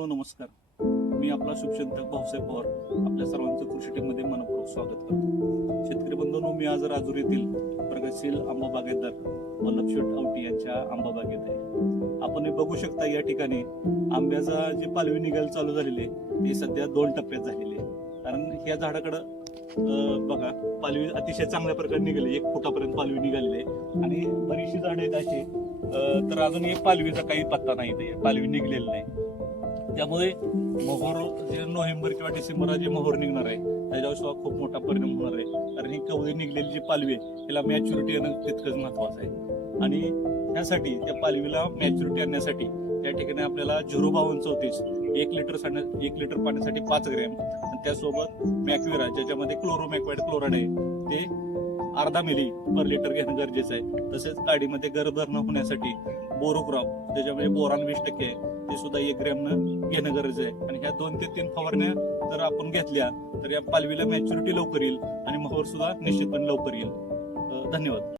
बंधूंनो नमस्कार. मी आपला शुभचिंतक भाऊसाहेब पवार आपल्या सर्वांचं कृषी टीममध्ये मनपूर्वक स्वागत करतो. शेतकरी बंधूंनो, मी आज राजूर येथील प्रगतशील आंबा बागेतदार वल्लभशेठ आवटी यांच्या आंबा बागेत आहे. आपण हे बघू शकता या ठिकाणी आंब्याचा जे पालवी निघायला चालू झालेले ते सध्या 2 टप्प्यात झालेले आहे. कारण ह्या झाडाकडं बघा पालवी अतिशय चांगल्या प्रकारे निघाली, 1 फुटापर्यंत पालवी निघालेली आहे आणि बरीचशी झाडं आहेत अशी. तर अजून एक पालवीचा काही पत्ता नाही, ते पालवी निघलेली नाही. त्यामुळे मोहर जे नोव्हेंबर किंवा डिसेंबर जे मोहर निघणार आहे त्याच्यावर सुद्धा खूप मोठा परिणाम होणार आहे. कारण ही कवळी निघलेली जी पालवी आहे त्याला मॅच्युरिटी येणं तितकंच महत्वाचं आहे. आणि त्यासाठी त्या पालवीला मॅच्युरिटी आणण्यासाठी त्या ठिकाणी आपल्याला 05234 1 लिटर पाण्यासाठी 5 ग्रॅम आणि त्यासोबत मॅक्विरा ज्याच्यामध्ये क्लोरोमॅक्वाइड क्लोराइड आहे ते अर्धा मिली पर लिटर घेणं गरजेचं आहे. तसेच काडीमध्ये गर्भधारणा होण्यासाठी बोरोक्रॉप ज्याच्यामध्ये बोरान 20% आहे ते सुद्धा 1 ग्रॅमनं घेणं गरजेचं आहे. आणि ह्या 2 ते 3 फवारण्या जर आपण घेतल्या तर या पालवीला मॅच्युरिटी लवकर येईल आणि मोहर सुद्धा निश्चितपणे लवकर येईल. धन्यवाद.